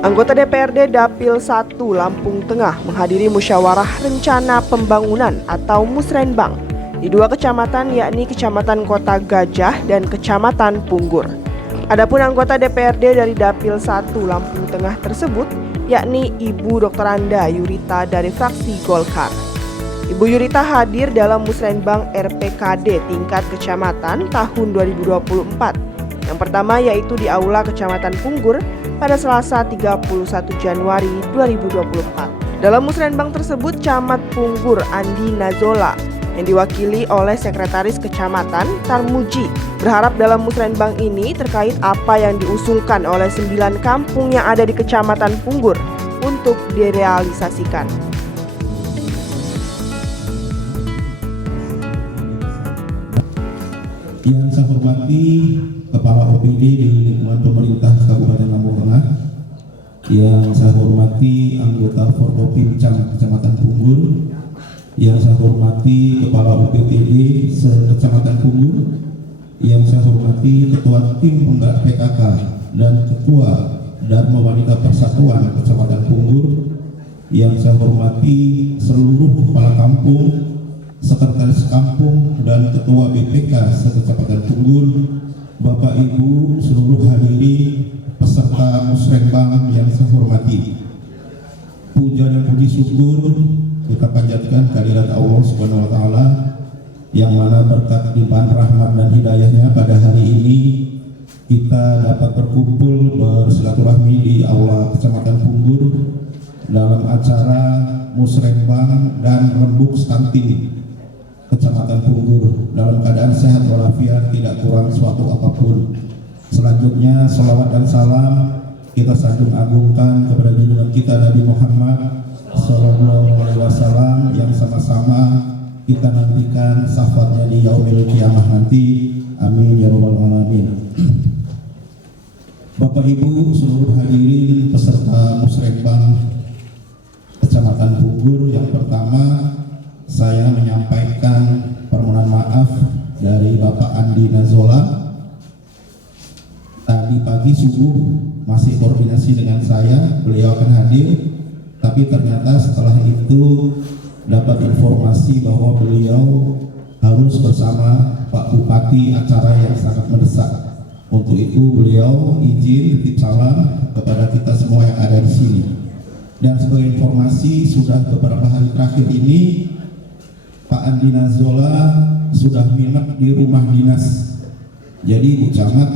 Anggota DPRD Dapil 1 Lampung Tengah menghadiri musyawarah rencana pembangunan atau Musrenbang di dua kecamatan, yakni Kecamatan Kota Gajah dan Kecamatan Punggur. Adapun anggota DPRD dari Dapil 1 Lampung Tengah tersebut yakni Ibu Dr. Anda Yurita dari fraksi Golkar. Ibu Yurita hadir dalam Musrenbang RPKD tingkat kecamatan tahun 2024. Yang pertama yaitu di Aula Kecamatan Punggur pada Selasa 31 Januari 2024. Dalam musrenbang tersebut, Camat Punggur Andi Nazola yang diwakili oleh Sekretaris Kecamatan Tarmuji berharap dalam musrenbang ini terkait apa yang diusulkan oleh 9 kampung yang ada di Kecamatan Punggur untuk direalisasikan. Yang saya hormati Kepala OPD di lingkungan pemerintah Kabupaten Lampung Tengah, yang saya hormati anggota Forkopimcam Kecamatan Punggur, yang saya hormati Kepala UPTD Kecamatan Punggur, yang saya hormati Ketua Tim Penggerak PKK dan Ketua Dharma Wanita Persatuan Kecamatan Punggur, yang saya hormati seluruh kepala kampung, sekretaris kampung dan ketua BPK sekecamatan Punggur, Bapak Ibu seluruh hadirin peserta musrenbang yang saya hormati. Puja dan puji syukur kita panjatkan kehadirat Allah Subhanahu wa taala yang mana berkat limpahan rahmat dan hidayahnya pada hari ini kita dapat berkumpul bersilaturahmi di Aula Kecamatan Punggur dalam acara musrenbang dan rembuk stunting Kecamatan Punggur dalam keadaan sehat walafiat, tidak kurang suatu apapun. Selanjutnya salawat dan salam kita sanjung agungkan kepada junjungan kita Nabi Muhammad Sallallahu Alaihi Wasallam yang sama-sama kita nantikan syafaatnya di yaumil kiamah nanti. Amin ya rabbal alamin. Bapak Ibu seluruh hadirin peserta musrenbang Kecamatan Punggur, yang pertama saya menyampaikan permohonan maaf dari Bapak Andi Nazola. Tadi pagi subuh masih koordinasi dengan saya, beliau akan hadir, tapi ternyata setelah itu dapat informasi bahwa beliau harus bersama Pak Bupati acara yang sangat mendesak. Untuk itu beliau izin titip salam kepada kita semua yang ada di sini. Dan sebagai informasi, sudah beberapa hari terakhir ini Pak Andi Nazola sudah nginep di rumah dinas. Jadi Bu Camat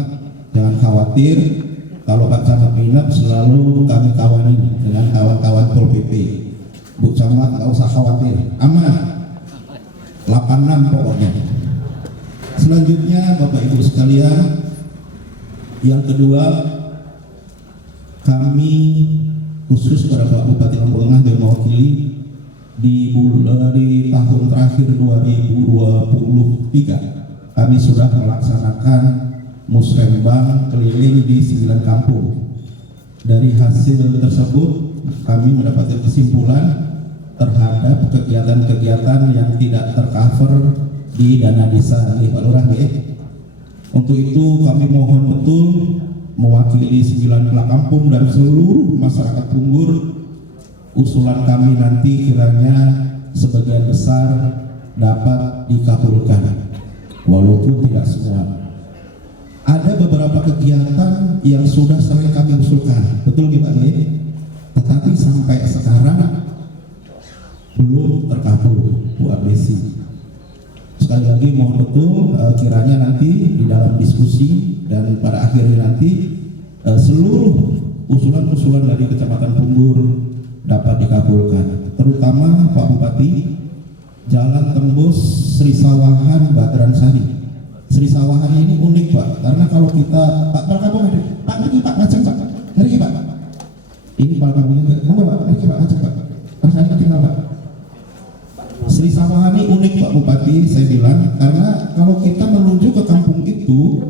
jangan khawatir, kalau Pak Camat nginep selalu kami kawani dengan kawan-kawan Pol PP. Bu Camat nggak usah khawatir, aman. 86 pokoknya. Selanjutnya Bapak Ibu sekalian, yang kedua kami khusus kepada Pak Bupati Lampung Tengah yang mewakili di tahun terakhir 2023 kami sudah melaksanakan musrenbang keliling di 9 kampung. Dari hasil tersebut kami mendapatkan kesimpulan terhadap kegiatan-kegiatan yang tidak tercover di dana desa Pak Lurah. Untuk itu kami mohon betul mewakili 9 kampung dan seluruh masyarakat Punggur, usulan kami nanti kiranya sebagian besar dapat dikabulkan, walaupun tidak semua. Ada beberapa kegiatan yang sudah sering kami usulkan, betul Pak Ye? Tetapi sampai sekarang belum terkabul, Bu Abdesi. Sekali lagi mohon betul kiranya nanti di dalam diskusi dan pada akhirnya nanti seluruh usulan-usulan dari Kecamatan Punggur dapat dikabulkan, terutama Pak Bupati, Jalan Tembus Sri Sawahan Badran Sari. Sri Sawahan ini unik Pak, karena kalau kita Pak Kampung ada, Pak lagi Pak ngajak Pak, hari Pak. Ini Pak Kampungnya, monggo Pak, lagi Pak ngajak Pak. Rasanya kenal Pak. Sri Sawahan ini unik Pak Bupati, saya bilang, karena kalau kita menuju ke kampung itu,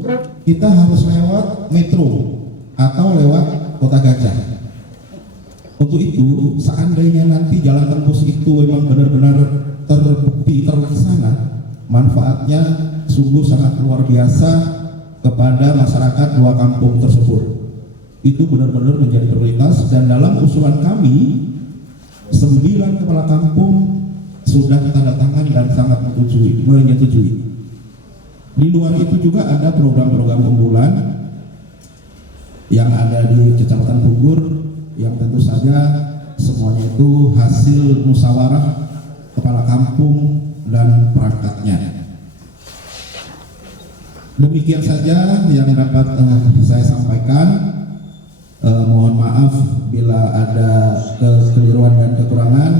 kita harus lewat metro atau lewat Kota Gajah. Untuk itu, seandainya nanti jalan tembus itu memang benar-benar terbukti terlaksana, manfaatnya sungguh sangat luar biasa kepada masyarakat dua kampung tersebut. itu benar-benar menjadi prioritas, dan dalam usulan kami 9 kepala kampung sudah tanda tangan dan sangat menyetujui. Di luar itu juga ada program-program unggulan yang ada di Kecamatan Pugur yang tentu saja semuanya itu hasil musyawarah kepala kampung dan perangkatnya. Demikian saja yang dapat saya sampaikan. Mohon maaf bila ada kekeliruan dan kekurangan.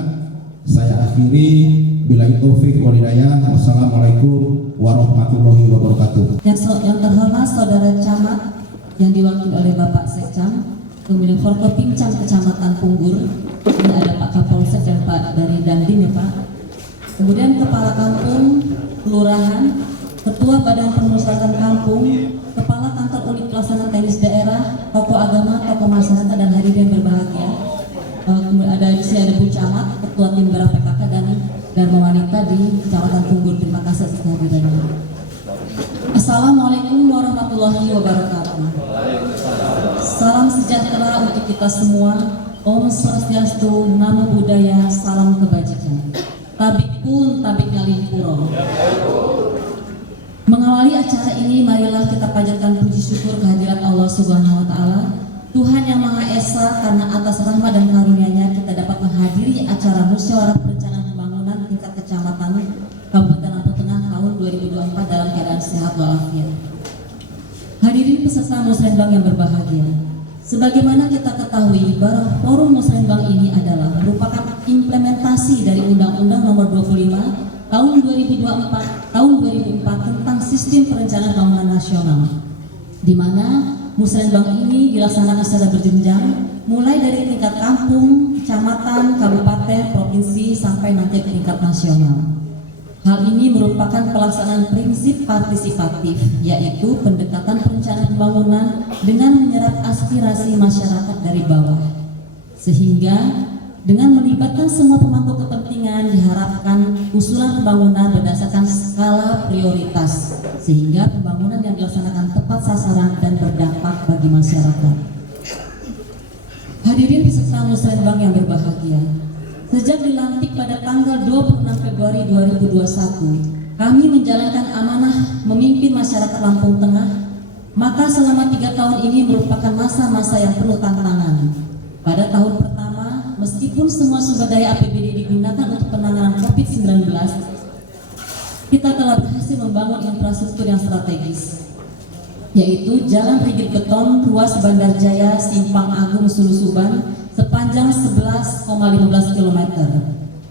Saya akhiri. Billahi taufik wal hidayah. Wassalamualaikum warahmatullahi wabarakatuh. Yang terhormat Saudara Camat yang diwakili oleh Bapak Sekcam, kemudian Forkopimcam Kecamatan Punggur, ini ada Pak Kapolsek dan Pak dari Dandim ya Pak. Kemudian Kepala Kampung, Kelurahan, Ketua Badan Pemusatan Kampung, Kepala Kantor Unit Pelaksana Teknis Daerah, tokoh agama, tokoh masyarakat dan hadirin yang berbahagia. Kemudian di sini ada Bu Camat, Ketua Tim Berah PKK dan Dharma Wanita di Kecamatan Punggur. Terima kasih atas kehadirannya. Assalamualaikum warahmatullahi wabarakatuh. Salam sejahtera untuk kita semua. Om Swastiastu, Namo Buddhaya, salam kebajikan. Tabikun, tabik ngalipuro. Mengawali acara ini, marilah kita panjatkan puji syukur kehadirat Allah Subhanahu wa Ta'ala, Tuhan yang Maha Esa, karena atas rahmat dan karunia-Nya kita dapat menghadiri acara musyawarah perencanaan pembangunan tingkat kecamatan Kabupaten Lampung Tengah tahun 2024 dalam keadaan sehat walafiat. Hadirin peserta Musrenbang yang berbahagia, sebagaimana kita ketahui bahwa Forum Musrenbang ini adalah merupakan implementasi dari Undang-Undang Nomor 25 Tahun 2004 tentang Sistem Perencanaan Pembangunan Nasional, di mana Musrenbang ini dilaksanakan secara berjenjang, mulai dari tingkat kampung, kecamatan, kabupaten, provinsi, sampai nanti ke tingkat nasional. Hal ini merupakan pelaksanaan prinsip partisipatif, yaitu pendekatan perencanaan pembangunan dengan menyerap aspirasi masyarakat dari bawah, sehingga dengan melibatkan semua pemangku kepentingan diharapkan usulan pembangunan berdasarkan skala prioritas, sehingga pembangunan yang dilaksanakan tepat sasaran dan berdampak bagi masyarakat. Hadirin peserta Musrenbang yang berbahagia, sejak dilantik pada tanggal 26 Februari 2021, kami menjalankan amanah memimpin masyarakat Lampung Tengah, maka selama 3 tahun ini merupakan masa-masa yang penuh tantangan. Pada tahun pertama, meskipun semua sumber daya APBD digunakan untuk penanganan COVID-19, kita telah berhasil membangun infrastruktur yang strategis, yaitu Jalan Rigid Beton ruas Bandar Jaya Simpang Agung Sulusuban sepanjang 11,15 km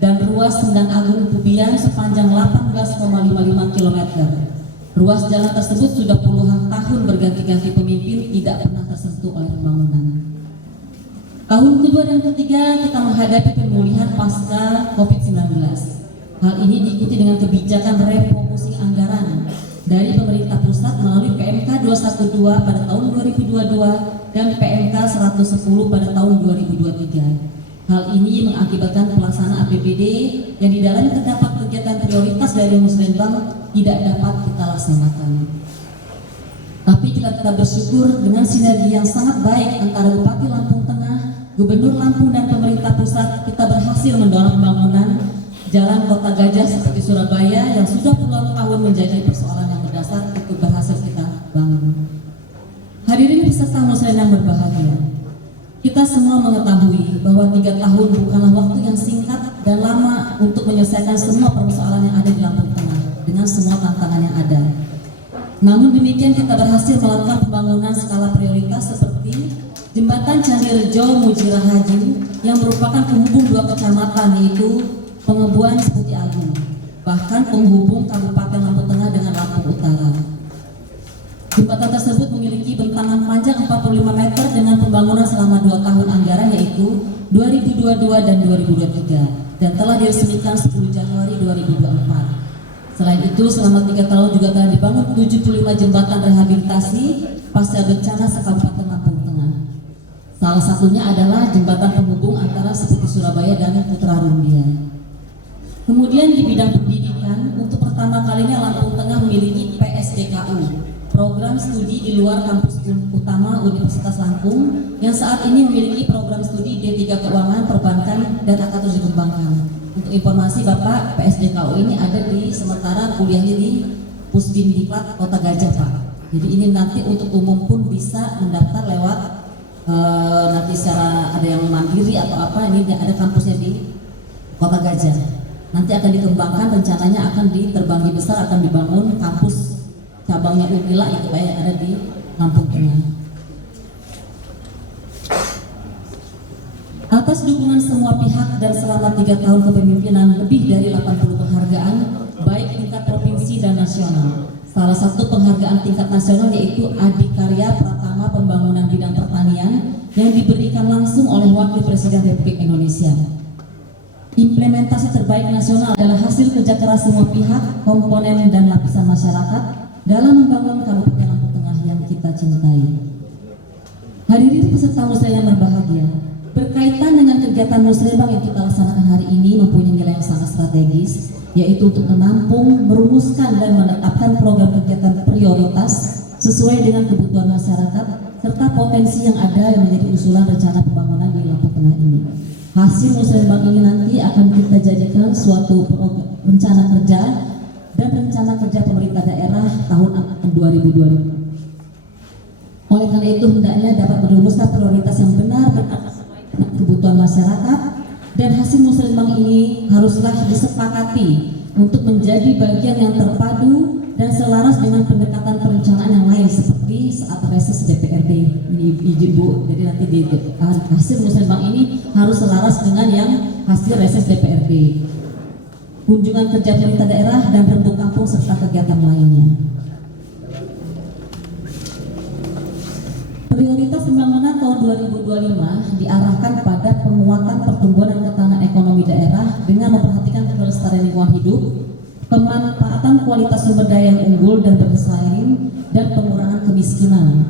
dan ruas Sendang Agung Pubian sepanjang 18,55 km. Ruas jalan tersebut sudah puluhan tahun berganti-ganti pemimpin tidak pernah tersentuh oleh pembangunan. Tahun kedua dan ketiga kita menghadapi pemulihan pasca COVID-19. Hal ini diikuti dengan kebijakan refocusing anggaran dari pemerintah pusat melalui PMK 212 pada tahun 2022 dan PMK 110 pada tahun 2023. Hal ini mengakibatkan pelaksanaan APBD yang di dalamnya terdapat kegiatan prioritas dari Musrenbang tidak dapat kita laksanakan. Tapi kita tetap bersyukur dengan sinergi yang sangat baik antara Bupati Lampung Tengah, Gubernur Lampung dan pemerintah pusat, kita berhasil mendorong pembangunan jalan Kota Gajah seperti Surabaya yang sudah puluhan tahun menjadi persoalan yang mendasar itu berhasil kita bangun. Hadirin peserta Musren yang berbahagia, kita semua mengetahui bahwa 3 tahun bukanlah waktu yang singkat dan lama untuk menyelesaikan semua persoalan yang ada di Lampung Tengah dengan semua tantangan yang ada. Namun demikian kita berhasil melakukan pembangunan skala prioritas seperti Jembatan Candi Rejo Mujira Haji yang merupakan penghubung 2 kecamatan yaitu Pengebuan Seputi Agung, bahkan penghubung Kabupaten Lampung Tengah dengan Lampung Utara. Jembatan tersebut memiliki bentangan panjang 45 meter dengan pembangunan selama 2 tahun anggaran yaitu 2022 dan 2023 dan telah diresmikan 10 Januari 2024. Selain itu, selama 3 tahun juga telah dibangun 75 jembatan rehabilitasi pasca bencana se-Kabupaten Lampung Tengah. Salah satunya adalah jembatan penghubung antara Seputi Surabaya dan Putra Rumbia. Kemudian di bidang pendidikan, untuk pertama kalinya Lampung Tengah memiliki PSDKU, program studi di luar kampus utama Universitas Lampung yang saat ini memiliki program studi D3 Keuangan, Perbankan, dan akan terus dikembangkan. Untuk informasi Bapak, PSDKU ini ada di sementara kuliahnya di Pusdiklat Kota Gajah, Pak. Jadi ini nanti untuk umum pun bisa mendaftar lewat nanti secara ada yang mandiri atau apa, ini ada kampusnya di Kota Gajah. Nanti akan dikembangkan, rencananya akan diterbanggi besar, akan dibangun kampus cabangnya Unila itu Pak yang ada di Lampung Tengah. Atas dukungan semua pihak dan selama 3 tahun kepemimpinan, lebih dari 80 penghargaan baik tingkat provinsi dan nasional. Salah satu penghargaan tingkat nasional yaitu Adikarya Pratama Pembangunan Bidang Pertanian yang diberikan langsung oleh Wakil Presiden Republik Indonesia. Implementasi terbaik nasional adalah hasil kerja keras semua pihak, komponen, dan lapisan masyarakat dalam membangun Kabupaten Lampung Tengah yang kita cintai. Hadirin peserta musrembang yang berbahagia, berkaitan dengan kegiatan musrembang yang kita laksanakan hari ini mempunyai nilai yang sangat strategis, yaitu untuk menampung, merumuskan, dan menetapkan program kegiatan prioritas sesuai dengan kebutuhan masyarakat serta potensi yang ada yang menjadi usulan rencana pembangunan di Lampung Tengah ini. Hasil musrembang ini nanti akan kita jadikan suatu rencana kerja dan rencana kerja pemerintah daerah tahun 2020. Oleh karena itu hendaknya dapat merumuskan prioritas yang benar atas kebutuhan masyarakat, dan hasil musrembang ini haruslah disepakati untuk menjadi bagian yang terpadu dan selaras dengan pendekatan perencanaan yang lain seperti saat reses DPRD ini izin Bu. Jadi nanti hasil musrembang ini harus selaras dengan yang hasil reses DPRD, kunjungan kerja pemerintah daerah, dan rembuk kampung serta kegiatan lainnya. Prioritas pembangunan tahun 2025 diarahkan pada penguatan pertumbuhan dan ketahanan ekonomi daerah dengan memperhatikan kelestarian lingkungan hidup, pemanfaatan kualitas sumber daya yang unggul dan bersaing, dan pengurangan kemiskinan,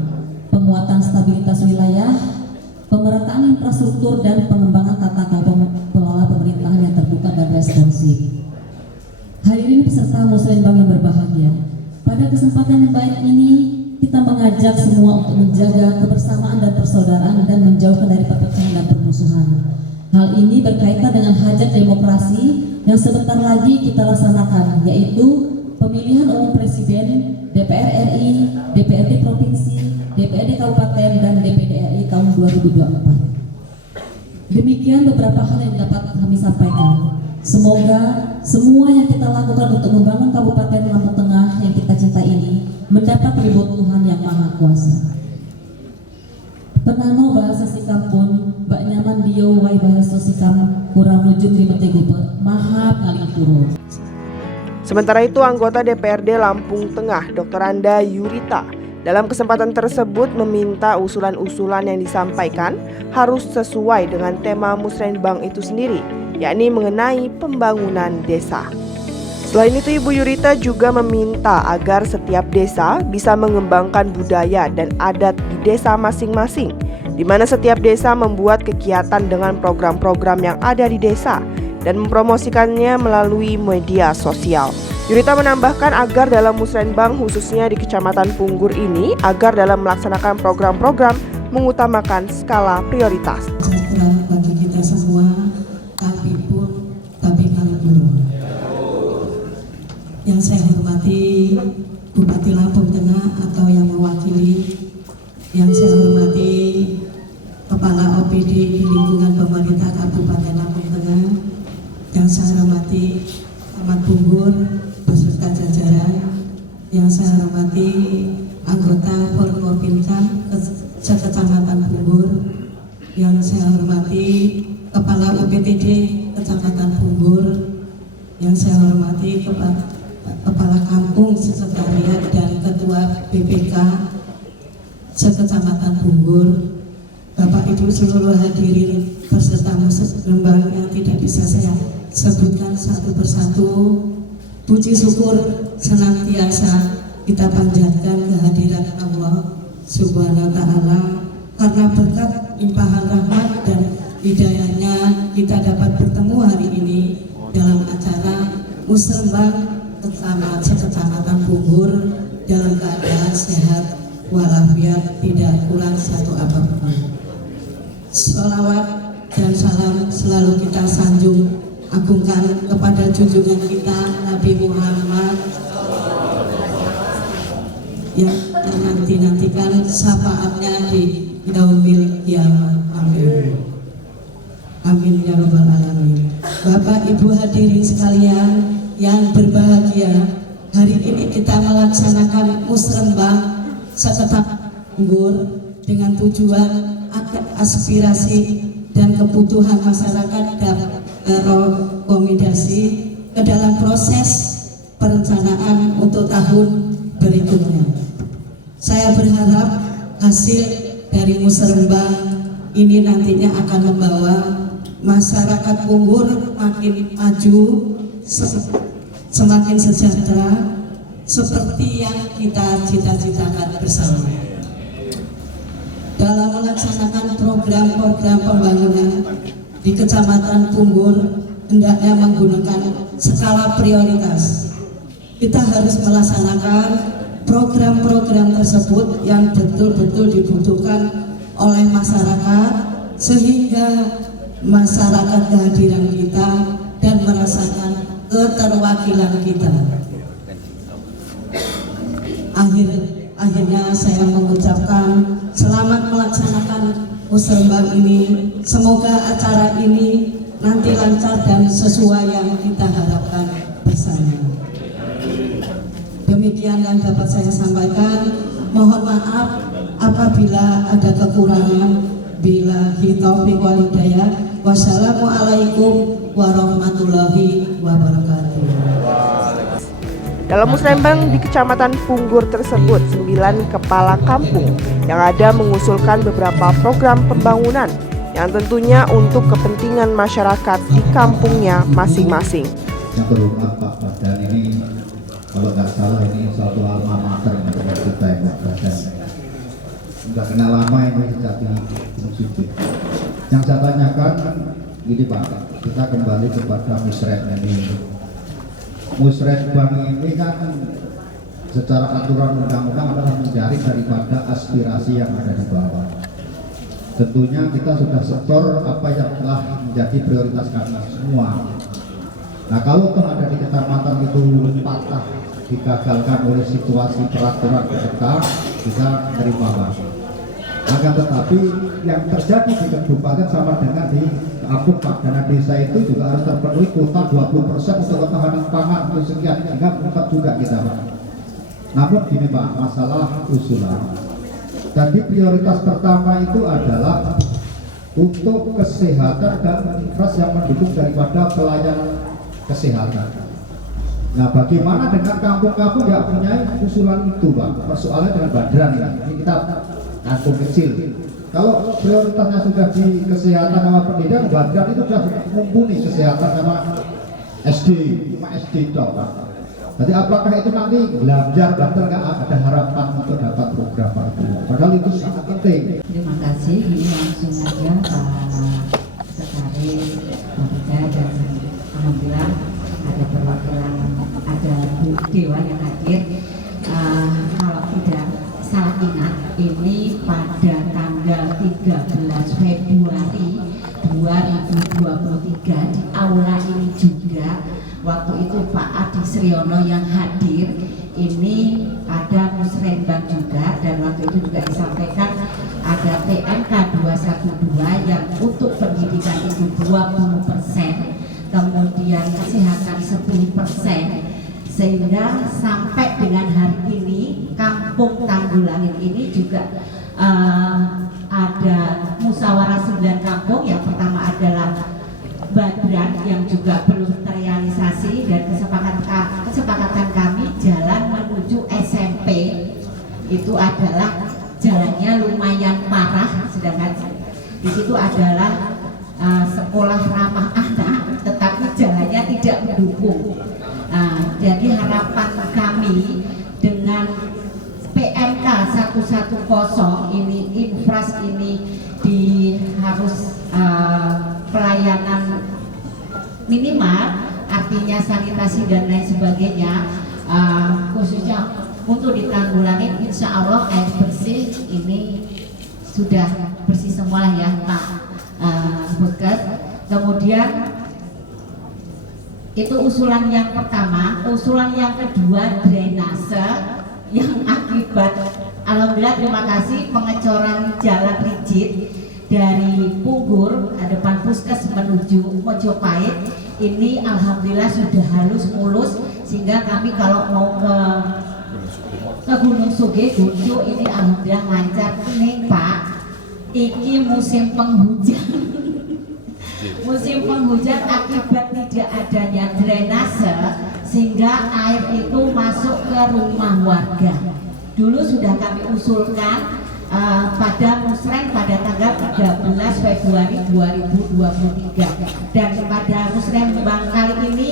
penguatan stabilitas wilayah, pemerataan infrastruktur, dan pengembangan tata kelola pemerintahan yang terbuka dan responsif. Hadirin peserta musrembang yang berbahagia, pada kesempatan yang baik ini kita mengajak semua untuk menjaga kebersamaan dan persaudaraan dan menjauhkan dari perpecahan dan permusuhan. Hal ini berkaitan dengan hajat demokrasi yang sebentar lagi kita laksanakan, yaitu pemilihan umum presiden, DPR RI, DPRD provinsi, DPRD kabupaten, dan DPD RI tahun 2024. Demikian beberapa hal yang dapat kami sampaikan. Semoga semua yang kita lakukan untuk membangun Kabupaten Lampung Tengah yang kita cintai ini mendapat ridho Tuhan yang Maha Kuasa. Penano bahasa sikam pun bak nyaman dio wai bahasa sikam kurang nujum di metegupe maha kali turun. Sementara itu, anggota DPRD Lampung Tengah, Dr. Anda Yurita, dalam kesempatan tersebut meminta usulan-usulan yang disampaikan harus sesuai dengan tema musrembang itu sendiri, yakni mengenai pembangunan desa. Selain itu, Ibu Yurita juga meminta agar setiap desa bisa mengembangkan budaya dan adat di desa masing-masing, di mana setiap desa membuat kegiatan dengan program-program yang ada di desa dan mempromosikannya melalui media sosial. Yurita menambahkan agar dalam musrembang khususnya di Kecamatan Punggur ini, agar dalam melaksanakan program-program mengutamakan skala prioritas. Sejahtera bagi kita semua, tapi kami dulu. Yang saya hormati Bupati Lampung Tengah atau yang mewakili, yang saya hormati Kepala OPD di lingkungan pemerintah Kabupaten Lampung Tengah, yang saya hormati Camat Punggur beserta jajaran, yang saya hormati anggota Forkopimcam Kecamatan Punggur, yang saya hormati Kepala UPTD Kecamatan Punggur, yang saya hormati Kepala Kampung Sekretariat dan Ketua BPK Sekecamatan Punggur, Bapak Ibu seluruh hadirin peserta musrembang yang tidak bisa saya sebutkan satu persatu. Puji syukur senantiasa kita panjatkan kehadiran Allah Subhanahu wa Ta'ala, karena berkat limpahan rahmat dan hidayahnya kita dapat bertemu hari ini dalam acara musrembang Kecamatan Punggur dalam keadaan sehat walafiat, tidak kurang satu apapun. Sholawat dan salam selalu kita sanjung agungkan kepada junjungan kita Nabi Muhammad yang nanti-nantikan syafaatnya di yaumil kiamat. Amin. Amin ya rabbal alamin. Bapak Ibu hadirin sekalian yang berbahagia, hari ini kita melaksanakan musrembang seketak Punggur dengan tujuan agar aspirasi dan kebutuhan masyarakat dapat rekomendasi ke dalam proses perencanaan untuk tahun berikutnya. Saya berharap hasil dari musrembang ini nantinya akan membawa masyarakat Punggur makin maju, semakin sejahtera seperti yang kita cita-citakan bersama. Dalam melaksanakan program-program pembangunan di Kecamatan Punggur hendaknya menggunakan skala prioritas. Kita harus melaksanakan program-program tersebut yang betul-betul dibutuhkan oleh masyarakat sehingga masyarakat kehadiran kita dan merasakan keterwakilan kita. Akhirnya saya mengucapkan selamat melaksanakan musrembang ini. Semoga acara ini nanti lancar dan sesuai yang kita harapkan bersama. Demikian yang dapat saya sampaikan. Mohon maaf apabila ada kekurangan. Billahi taufiq wal hidayah. Wassalamualaikum warahmatullahi wabarakatuh. Dalam musrembang di Kecamatan Punggur tersebut, 9 kepala kampung yang ada mengusulkan beberapa program pembangunan yang tentunya untuk kepentingan masyarakat di kampungnya masing-masing. Yang terhormat Pak Badan ini, kalau nggak salah ini satu alma mater yang kita ya Pak Badan. Nggak kenal lama ini sejak di Gunung Sidik. Yang saya tanyakan gini Pak, kita kembali kepada musrembang ini. Musrembang ini kan secara aturan undang-undang adalah mencari daripada aspirasi yang ada di bawah. Tentunya kita sudah setor apa yang telah menjadi prioritas kami semua. Nah kalau toh ada di kecamatan itu patah digagalkan oleh situasi peraturan kita terima Pak. Akan tetapi yang terjadi di kabupaten sama dengan di kampung Pak, dana desa itu juga harus terpenuhi kuota 20% untuk ketahanan pangan untuk sekian hingga meningkat juga kita Pak. Namun gini Pak, masalah usulan. Jadi prioritas pertama itu adalah untuk kesehatan dan infrastruktur yang mendukung daripada pelayanan kesehatan. Nah bagaimana dengan kampung-kampung yang punya usulan itu Pak? Persoalannya dengan Badran ya, ini kita kampung kecil. Kalau prioritasnya sudah di kesehatan sama pendidikan, Badran itu sudah mumpuni kesehatan sama SD, cuma SD toh Pak. Jadi apakah itu nanti belajar Badran nggak ada harapan untuk dapat program Pak? Padahal itu sangat penting. Terima kasih. Ini langsung aja Pak Sekretaris, Pak Bida, dan alhamdulillah ada perwakilan, ada Bu Dewa yang hadir. Kalau tidak salah ingat, ini pada tanggal 13 Februari 2023 di aula ini juga, waktu itu Pak Adi Sriono yang hadir. Ini ada musrembang juga, dan waktu itu juga disampaikan ada PMK 212 yang untuk pendidikan itu 20%, kemudian kesehatan 10%, sehingga sampai dengan hari ini Kampung Tanggulangin ini juga ada musyawarah 9 kampung. Yang pertama adalah Badran yang juga belum terrealisasi, dan kesepakatan kami jalan menuju SMP itu adalah jalannya lumayan parah, sedangkan di situ adalah sekolah ramah anak, tetapi jalannya tidak mendukung. Jadi harapan kami dengan PMK 110 ini, infras ini harus pelayanan minimal, artinya sanitasi dan lain sebagainya, khususnya untuk ditanggulangi. Insya Allah air bersih ini sudah bersih semua ya Pak Buket. Kemudian itu usulan yang pertama. Usulan yang kedua, drainase yang akibat, alhamdulillah terima kasih, pengecoran jalan rigid dari Punggur depan Puskes menuju Mojopahit ini alhamdulillah sudah halus mulus, sehingga kami kalau mau ke Gunung Suge Guncu ini alhamdulillah lancar. Nih Pak, ini musim penghujan. Musim penghujan akibat tidak adanya drainase sehingga air itu masuk ke rumah warga. Dulu sudah kami usulkan pada musreng pada tanggal 13 Februari 2023, dan pada musrembang kali ini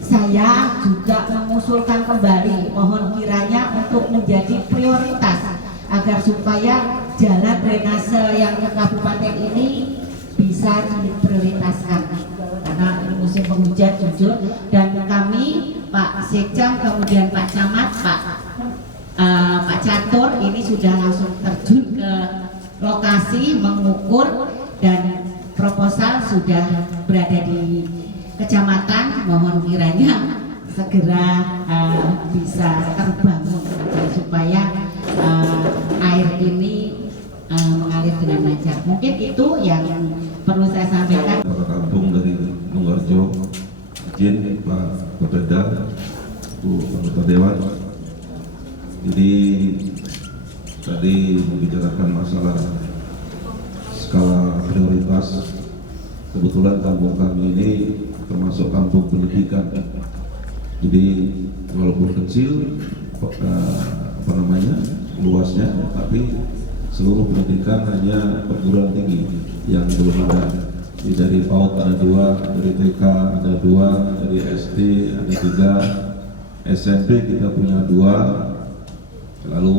saya juga mengusulkan kembali, mohon kiranya untuk menjadi prioritas agar supaya jalan drainase yang ke kabupaten ini bisa diprioritaskan karena ini musim penghujan jujur. Dan kami Pak Sekcam, kemudian Pak Camat, Pak Catur ini sudah langsung terjun ke lokasi mengukur, dan proposal sudah berada di kecamatan. Mohon kiranya segera bisa terbangun supaya air ini mengalir dengan lancar. Mungkin itu yang perlu saya sampaikan. Para kampung dari Nunggarjo, izin Pak Kepeda, Bu Anggota Dewan. Jadi tadi membicarakan masalah skala prioritas. Kebetulan kampung kami ini termasuk kampung pendidikan. Jadi walaupun kecil, luasnya, tapi seluruh pendidikan hanya perguruan tinggi yang belum ada. Jadi dari PAUD ada 2, dari TK ada 2, dari SD ada 3, SMP kita punya 2, lalu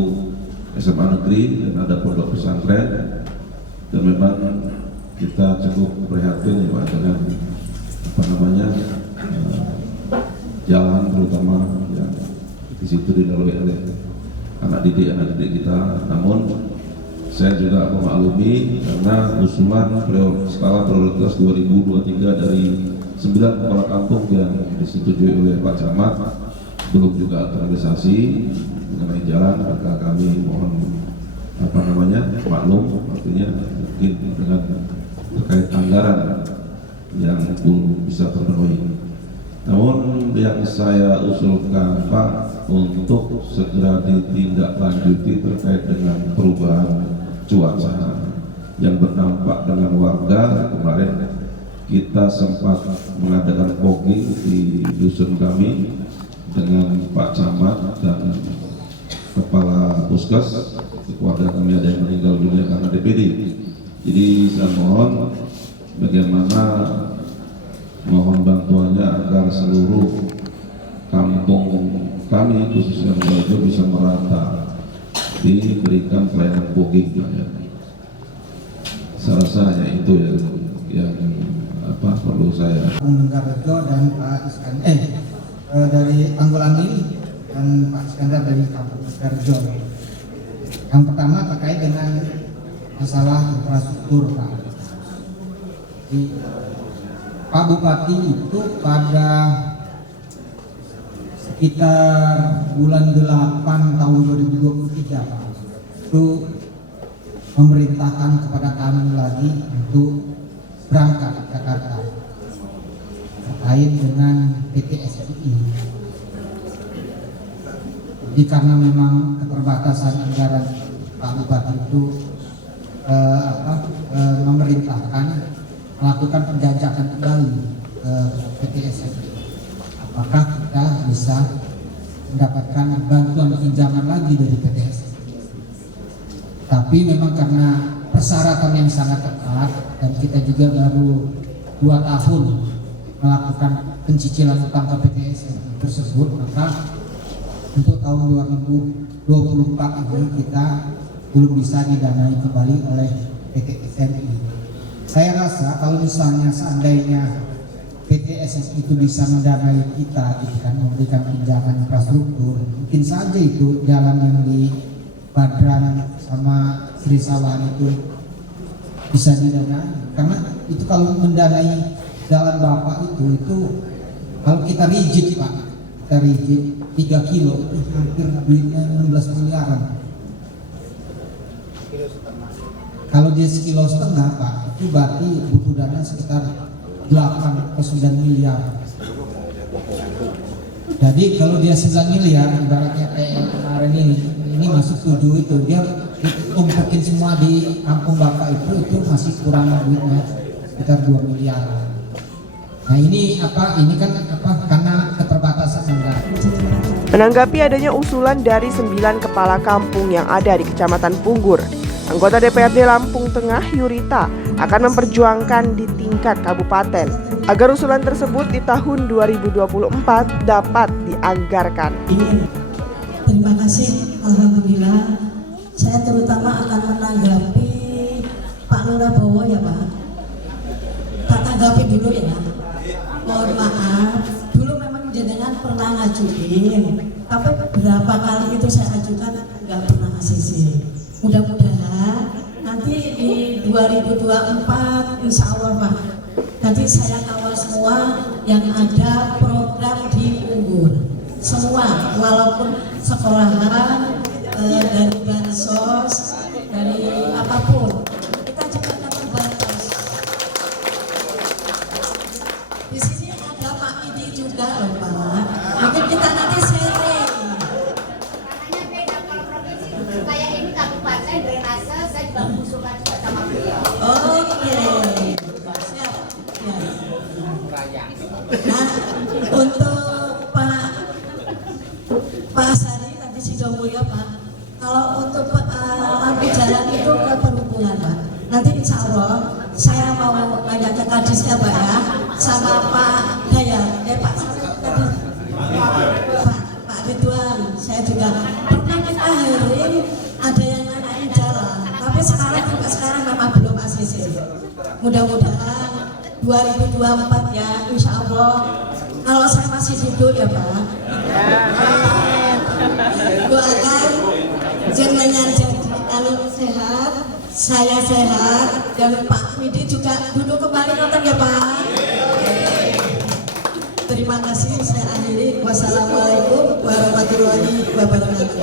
SMA negeri dan ada pondok pesantren. Dan memang kita cukup prihatin ya Pak dengan jalan terutama yang di situ dilalui oleh anak didik kita. Namun saya juga memaklumi karena usulan skala prioritas 2023 dari 9 kepala kampung yang disetujui oleh Pak Camat belum juga terrealisasi mengenai jalan, maka kami mohon maklum, artinya mungkin dengan terkait anggaran yang belum bisa terpenuhi. Namun yang saya usulkan Pak, untuk segera ditindaklanjuti terkait dengan perubahan cuaca yang berdampak dengan warga. Kemarin kita sempat mengadakan fogging di dusun kami dengan Pak Camat dan Kepala Puskes. Keluarga kami ada yang meninggal dunia karena DPD. Jadi saya mohon mohon bantuannya agar seluruh kampung kami khususnya Nunggarjo bisa merata diberikan pelayanan fogging. Saya rasa hanya itu yang perlu saya. Nunggarjo dan Pak Iskandar dari Anggulami dan Pak Iskandar dari Kampung Nunggarjo. Yang pertama terkait dengan masalah infrastruktur Pak. Pak Bupati itu pada sekitar bulan 8 tahun 2023 Pak, itu memerintahkan kepada kami lagi untuk berangkat ke Jakarta terkait dengan PT SPI. Jadi karena memang keterbatasan anggaran, Pak Bupati itu memerintahkan melakukan penjajakan kembali ke PT SPI. Apakah kita bisa mendapatkan bantuan pinjaman lagi dari PT SPI? Tapi memang karena persyaratan yang sangat ketat dan kita juga baru 2 tahun melakukan pencicilan utang ke PT SPI tersebut, maka untuk tahun 2024 ini kita belum bisa didanai kembali oleh PT SPI. Saya rasa kalau misalnya seandainya PTSS itu bisa mendanai kita, gitu kan, memberikan pinjaman infrastruktur, mungkin saja itu jalan yang di Badran sama Sri Sawan itu bisa didanai. Karena itu kalau mendanai jalan Bapak itu kalau kita rigid Pak, kita rigid 3 kilo itu hampir duitnya 16 miliaran. Kalau dia 1,5 kilo Pak, itu berarti butuh dana sekitar 8 atau 9 miliar. Jadi kalau dia 9 miliar, ibaratnya kayak kemarin ini masuk 7 itu, dia umpetin semua di kampung Bapak itu masih kurang duitnya sekitar 2 miliar. Nah ini kan karena keterbatasan anggaran. Menanggapi adanya usulan dari 9 kepala kampung yang ada di Kecamatan Punggur, anggota DPRD Lampung Tengah Yurita akan memperjuangkan di tingkat kabupaten agar usulan tersebut di tahun 2024 dapat dianggarkan. Terima kasih, alhamdulillah. Saya terutama akan menanggapi Pak Lurah Bowo ya Pak. Tak tanggapi dulu ya. Mohon maaf, dulu memang jenengan pernah ngajuin, tapi berapa kali itu saya ajukan nggak pernah ACC. Mudah-mudahan nanti di 2024 insya Allah Pak, nanti saya kawal semua yang ada program di Punggur. Semua, walaupun sekolahan, dari bansos, dari apapun, kita juga akan terbatas. Di sini ada Pak Idi juga loh Pak, mungkin kita nanti sharing. Makanya beda kalau provinsi kayak ini kabupaten drainase saya juga mengusulkan juga sama beliau. Oke, siap. Ya. Nah, untuk Pak Sari tadi sudah mulia Pak. Kalau untuk lampu jalan itu ke perhubungan Pak. Nanti insya Allah saya mau ngajak ke Kadisnya Pak ya, sama Pak Dayat. Pak Ridwan, saya juga pernah kita hari ada yang nanyain jalan, tapi sekarang memang belum ACC. Mudah-mudahan 2024 ya, insya Allah kalau saya masih hidup ya Pak. Doakan jenengan jadi kalau sehat, saya sehat, dan Pak Widi juga duduk kembali nonton ya Pak. Terima kasih, saya akhiri. Wassalamualaikum warahmatullahi wabarakatuh.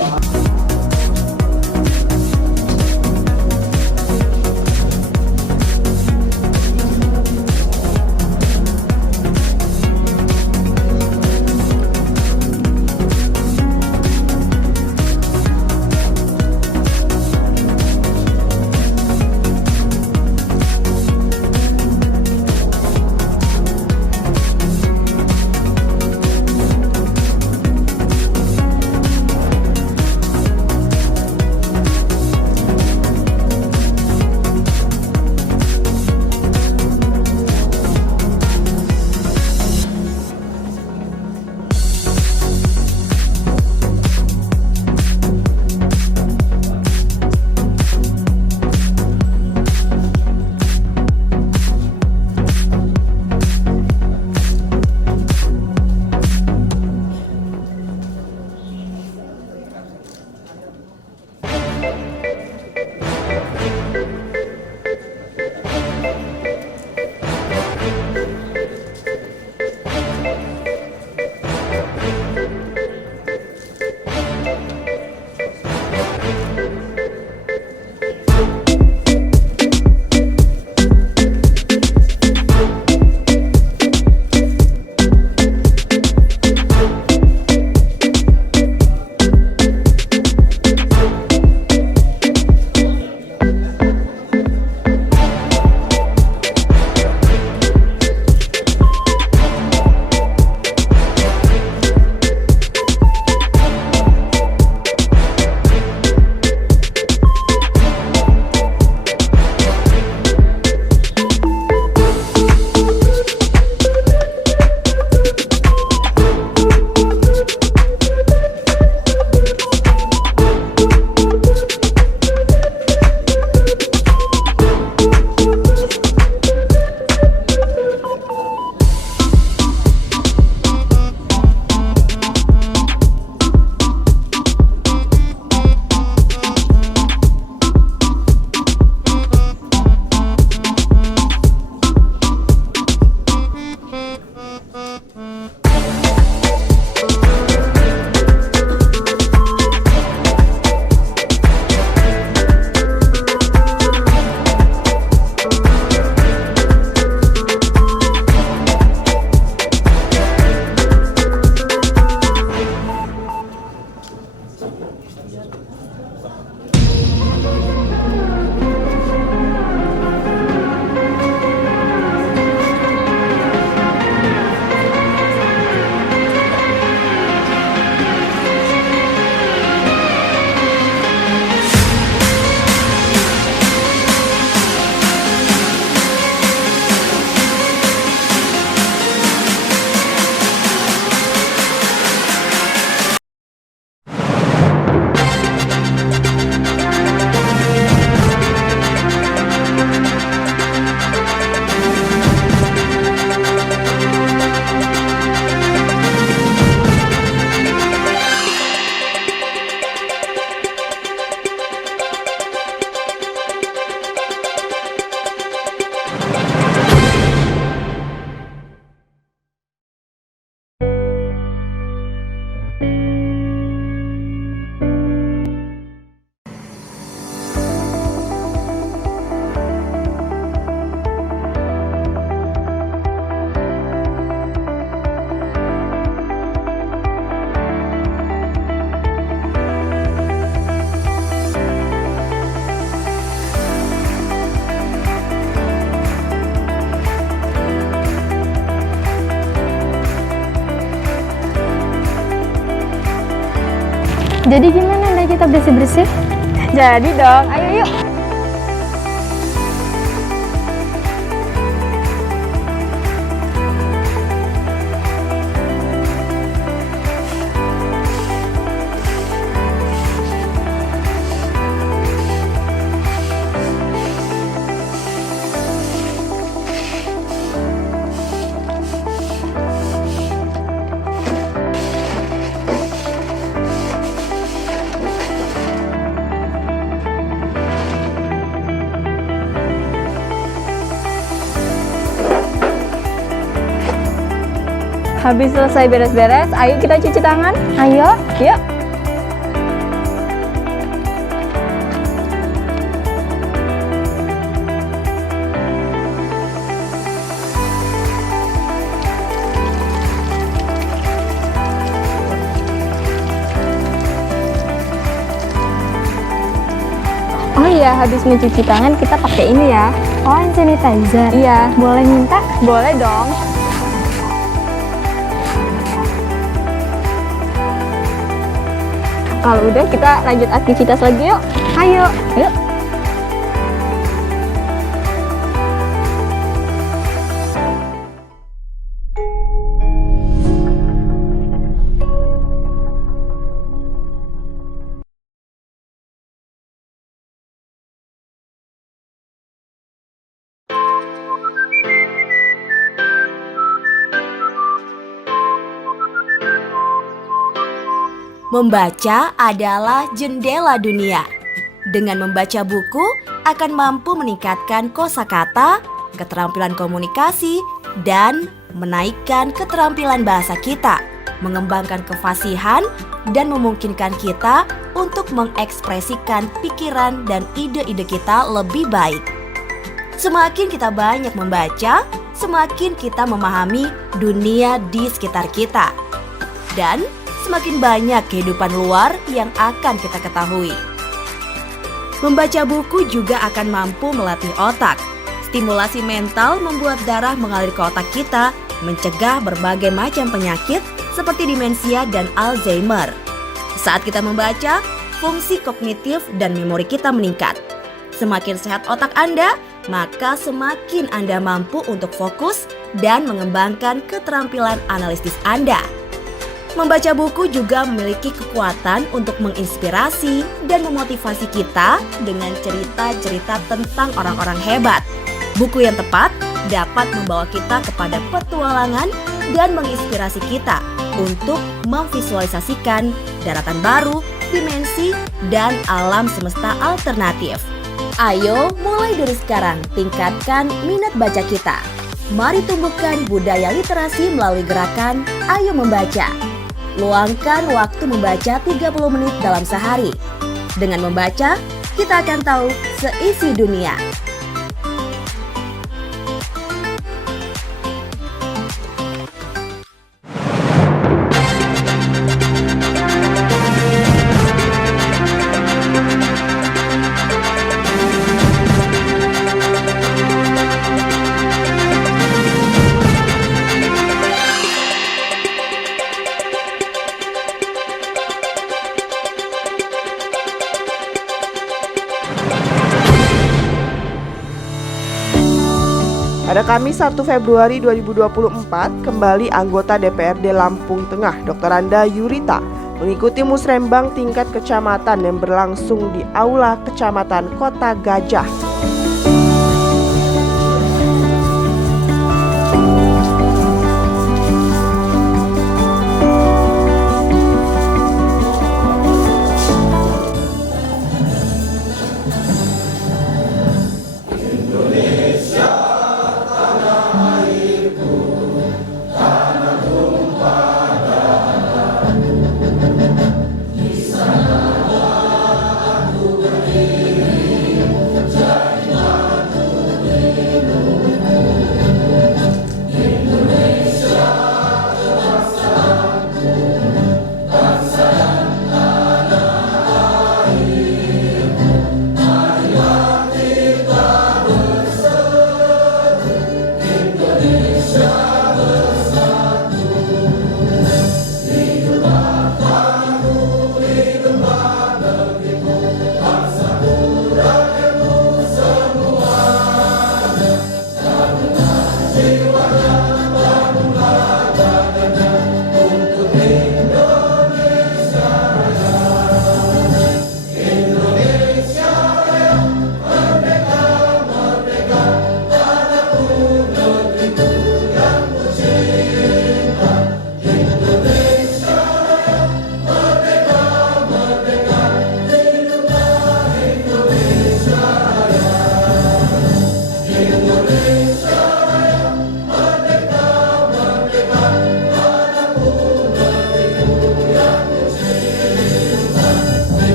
Jadi gimana Nda kita bersih-bersih? Jadi dong, ayo yuk. Habis selesai beres-beres, ayo kita cuci tangan. Ayo, yuk. Oh iya, habis mencuci tangan kita pakai ini ya. Oh, hand sanitizer. Iya, boleh minta? Boleh dong. Kalau udah kita lanjut aktivitas lagi yuk. Ayo, yuk. Membaca adalah jendela dunia. Dengan membaca buku akan mampu meningkatkan kosakata, keterampilan komunikasi, dan menaikkan keterampilan bahasa kita, mengembangkan kefasihan, dan memungkinkan kita untuk mengekspresikan pikiran dan ide-ide kita lebih baik. Semakin kita banyak membaca, semakin kita memahami dunia di sekitar kita. Dan semakin banyak kehidupan luar yang akan kita ketahui. Membaca buku juga akan mampu melatih otak. Stimulasi mental membuat darah mengalir ke otak kita, mencegah berbagai macam penyakit seperti demensia dan Alzheimer. Saat kita membaca, fungsi kognitif dan memori kita meningkat. Semakin sehat otak Anda, maka semakin Anda mampu untuk fokus dan mengembangkan keterampilan analisis Anda. Membaca buku juga memiliki kekuatan untuk menginspirasi dan memotivasi kita dengan cerita-cerita tentang orang-orang hebat. Buku yang tepat dapat membawa kita kepada petualangan dan menginspirasi kita untuk memvisualisasikan daratan baru, dimensi, dan alam semesta alternatif. Ayo mulai dari sekarang tingkatkan minat baca kita. Mari tumbuhkan budaya literasi melalui gerakan Ayo Membaca. Luangkan waktu membaca 30 menit dalam sehari. Dengan membaca, kita akan tahu seisi dunia. Pada Kamis 1 Februari 2024, kembali anggota DPRD Lampung Tengah, Dr. Anda Yurita, mengikuti musrembang tingkat kecamatan yang berlangsung di Aula Kecamatan Kota Gajah. Di sana aku berdiri,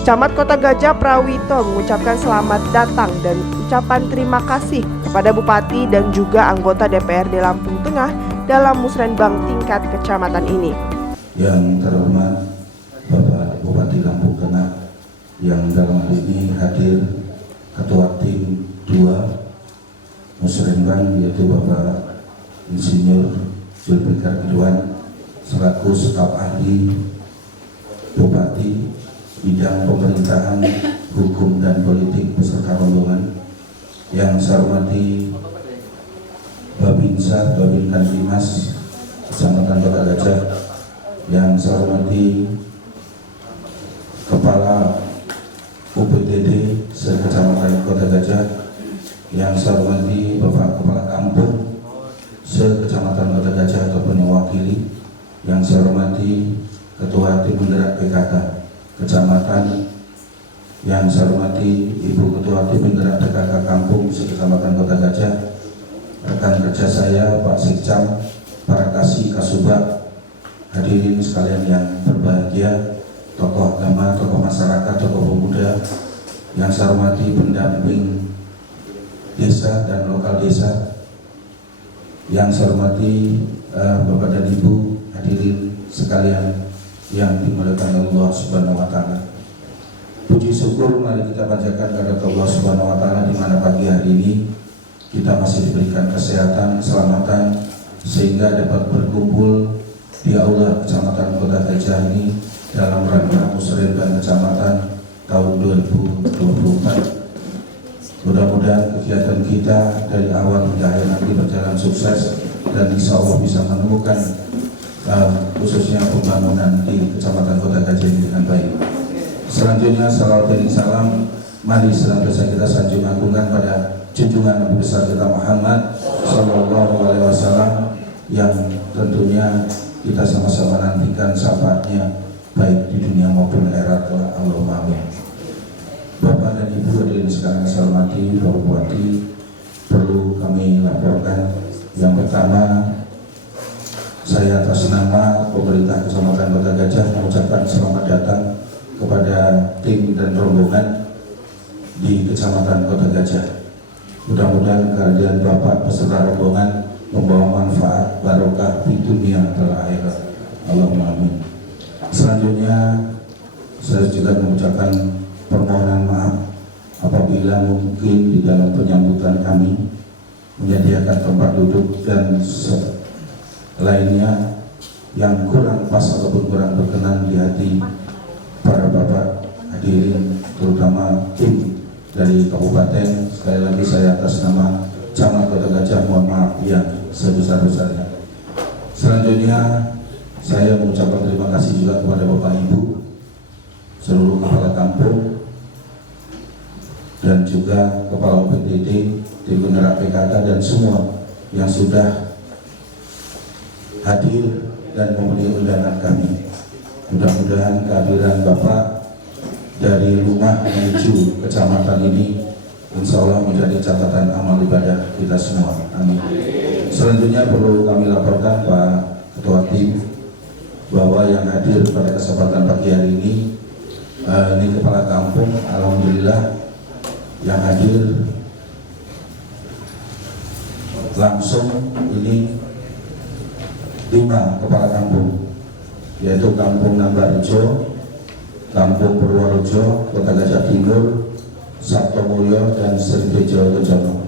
Camat Kota Gajah Prawito mengucapkan selamat datang dan ucapan terima kasih kepada Bupati dan juga anggota DPRD Lampung Tengah dalam musrenbang tingkat kecamatan ini. Yang terhormat Bapak Bupati Lampung Tengah yang dalam hal ini hadir Ketua Tim 2 musrenbang yaitu Bapak Insinyur Zulfikar Ridwan selaku staf ahli Bupati bidang pemerintahan, hukum dan politik beserta rombongan. Yang saya hormati Babinsa, Babinkan Dimas Kecamatan Kota Gajah. Yang saya hormati Kepala UPTD se-Kecamatan Kota Gajah. Yang saya hormati Bapak Kepala Kampung se-Kecamatan Kota Gajah ataupun mewakili. Yang saya hormati Ketua Tim Penggerak PKK Kecamatan. Yang saya hormati Ibu Ketua Tim Penggerak PKK Kampung se-Kecamatan Kota Gajah, rekan kerja saya Pak Sekcam, para kasih Kasubag, hadirin sekalian yang berbahagia, tokoh agama, tokoh masyarakat, tokoh pemuda. Yang saya hormati pendamping desa dan lokal desa. Yang saya hormati Bapak dan Ibu hadirin sekalian yang dimuliakan Allah Subhanahu wa taala. Puji syukur mari kita panjatkan kepada Allah Subhanahu wa taala di mana pagi hari ini kita masih diberikan kesehatan, keselamatan sehingga dapat berkumpul di aula Kecamatan Kota Gajah ini dalam rangka musrenbang kecamatan tahun 2024. Mudah-mudahan kegiatan kita dari awal hingga akhir nanti berjalan sukses dan insya Allah bisa menemukan khususnya pembangunan di Kecamatan Kota Gajah ini dengan baik. Selanjutnya salawat dan salam mari senantiasa kita sanjung agungkan pada junjungan Nabi besar kita Muhammad Sallallahu Alaihi Wasallam yang tentunya kita sama-sama nantikan syafaatnya baik di dunia maupun akhirat. Allahumma amin. Bapak dan Ibu hadirin sekalian saya hormati, Bapak Bupati, perlu kami laporkan yang pertama, saya atas nama pemerintah Kecamatan Kota Gajah mengucapkan selamat datang kepada tim dan rombongan di Kecamatan Kota Gajah. Mudah-mudahan kehadiran Bapak beserta rombongan membawa manfaat barokah di dunia dan akhirat. Allahumma amin. Selanjutnya saya juga mengucapkan permohonan maaf apabila mungkin di dalam penyambutan kami menyediakan tempat duduk dan lainnya yang kurang pas ataupun kurang berkenan di hati para bapak hadirin, terutama tim dari kabupaten. Sekali lagi saya atas nama Camat Kota Gajah mohon maaf yang sebesar-besarnya. Selanjutnya saya mengucapkan terima kasih juga kepada Bapak Ibu, seluruh kepala kampung dan juga kepala UPTD, tim penggerak PKK dan semua yang sudah hadir dan memenuhi undangan kami. Mudah-mudahan kehadiran Bapak dari rumah menuju kecamatan ini insya Allah menjadi catatan amal ibadah kita semua. Amin. Selanjutnya perlu kami laporkan Pak Ketua Tim bahwa yang hadir pada kesempatan pagi hari ini kepala kampung, alhamdulillah yang hadir langsung ini 5 kepala kampung, yaitu Kampung Nambarjo, Kampung Purworejo, Kota Gajah Timur, Sabtomulyo dan Seribejo Kejono.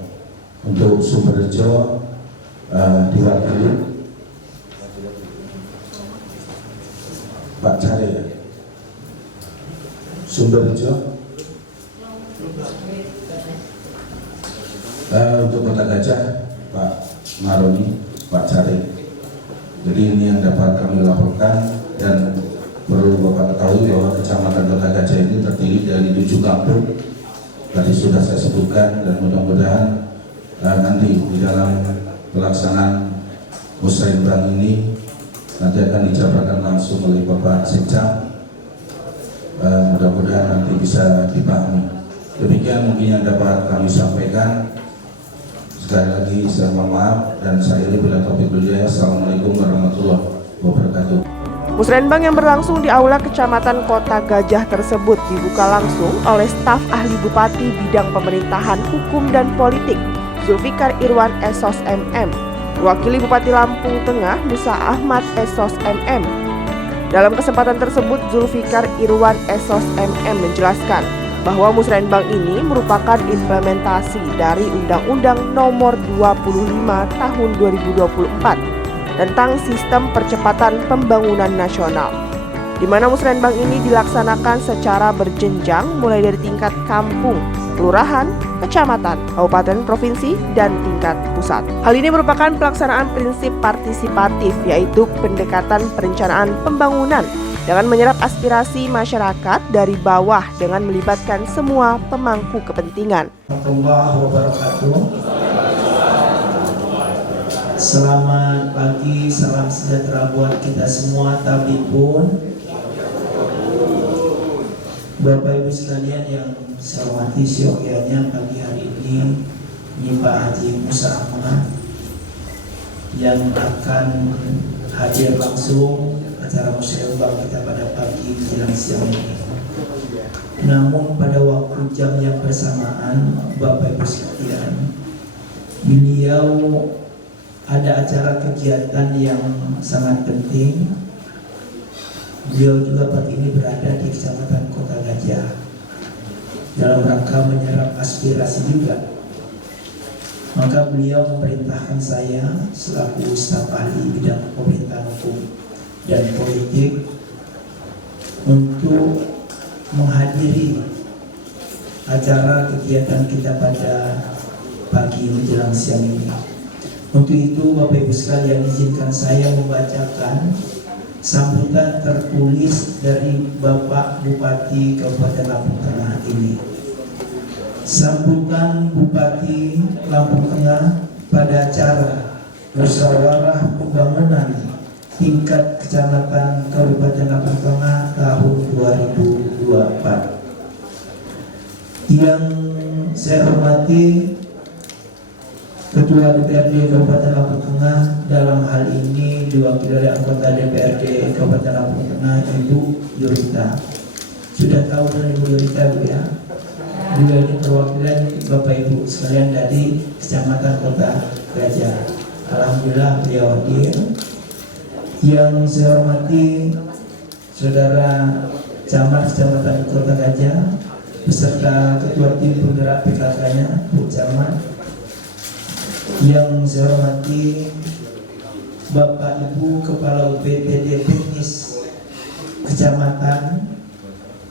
Untuk Sumberjo diwakili Pak Care ya. Sumberjo untuk Kota Gajah Pak Maroni, Pak Care. Jadi ini yang dapat kami laporkan dan perlu Bapak ketahui bahwa Kecamatan Kota Gajah ini terdiri dari 7 kampung. Tadi sudah saya sebutkan dan mudah-mudahan nanti di dalam pelaksanaan musrenbang ini nanti akan dijabarkan langsung oleh Bapak Sekcam. Mudah-mudahan nanti bisa dipahami. Demikian mungkin yang dapat kami sampaikan. Sekali lagi saya mohon maaf dan saya bila taufiq wal hidayah. Assalamualaikum warahmatullahi wabarakatuh. Musrenbang yang berlangsung di Aula Kecamatan Kota Gajah tersebut dibuka langsung oleh staf ahli Bupati Bidang Pemerintahan, Hukum, dan Politik, Zulfikar Irwan Esos MM, mewakili Bupati Lampung Tengah, Musa Ahmad Esos MM. Dalam kesempatan tersebut, Zulfikar Irwan Esos MM menjelaskan bahwa Musrenbang ini merupakan implementasi dari Undang-Undang Nomor 25 Tahun 2024 tentang Sistem Percepatan Pembangunan Nasional, di mana Musrenbang ini dilaksanakan secara berjenjang mulai dari tingkat kampung, kelurahan, kecamatan, kabupaten, provinsi, dan tingkat pusat. Hal ini merupakan pelaksanaan prinsip partisipatif, yaitu pendekatan perencanaan pembangunan dengan menyerap aspirasi masyarakat dari bawah dengan melibatkan semua pemangku kepentingan. Warahmatullahi wabarakatuh. Selamat pagi, salam sejahtera buat kita semua, tabibun. Bapak Ibu sekalian yang saya hormati, siokianya pagi hari ini Pak Haji Musa Ahmad yang akan hadir langsung acara musyawarah kita pada pagi menjelang siang ini. Namun pada waktu jam yang bersamaan, Bapak Ibu sekalian, beliau ada acara kegiatan yang sangat penting. Beliau juga pagi ini berada di Kecamatan Kota Gajah dalam rangka menyerap aspirasi juga. Maka beliau memerintahkan saya selaku staf ahli bidang pemerintahan, hukum, dan politik untuk menghadiri acara kegiatan kita pada pagi menjelang siang ini. Untuk itu Bapak Ibu sekalian, izinkan saya membacakan sambutan tertulis dari Bapak Bupati Kabupaten Lampung Tengah ini. Sambutan Bupati Lampung Tengah pada acara musyawarah pembangunan tingkat kecamatan Kabupaten Lampung Tengah tahun 2024. Yang saya hormati Ketua DPRD Kabupaten Lampung Tengah, dalam hal ini diwakili oleh anggota DPRD Kabupaten Lampung Tengah, Ibu Yurita. Sudah tahu dari Ibu Yurita, Bu, ya? Juga ini perwakilan Bapak Ibu sekalian dari Kecamatan Kota Gajah. Alhamdulillah beliau hadir. Yang saya hormati Saudara Camat Kecamatan Kota Gajah beserta Ketua Tim Penggerak PKK-nya, Bu Camat. Yang saya hormati Bapak Ibu Kepala UPTD Teknis Kecamatan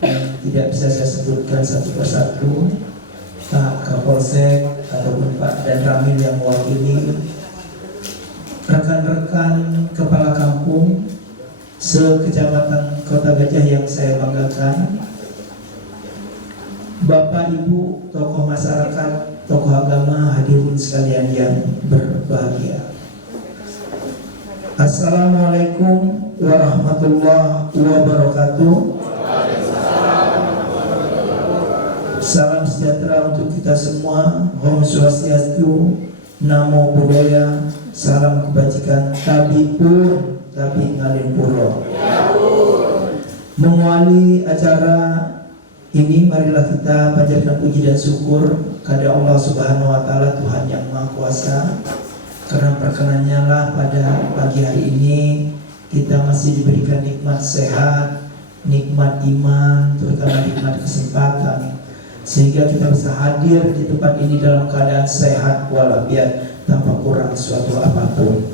yang tidak bisa saya sebutkan satu persatu, Pak Kapolsek ataupun Pak dan Ramil yang mewakili, rekan-rekan kepala kampung se-Kecamatan Kota Gajah yang saya banggakan, Bapak Ibu tokoh masyarakat, tokoh agama, hadirin sekalian yang berbahagia. Assalamualaikum warahmatullahi wabarakatuh. Salam sejahtera untuk kita semua. Om Swastiastu, Namo Buddhaya, salam kebajikan, Tabipun, Tabi Ngalimpuro. Mengawali acara ini, marilah kita panjatkan puji dan syukur kepada Allah Subhanahu wa Ta'ala, Tuhan yang Maha Kuasa, karena perkenannya lah pada pagi hari ini kita masih diberikan nikmat sehat, nikmat iman, terutama nikmat kesempatan, sehingga kita bisa hadir di tempat ini dalam keadaan sehat walafiat tanpa kurang suatu apapun.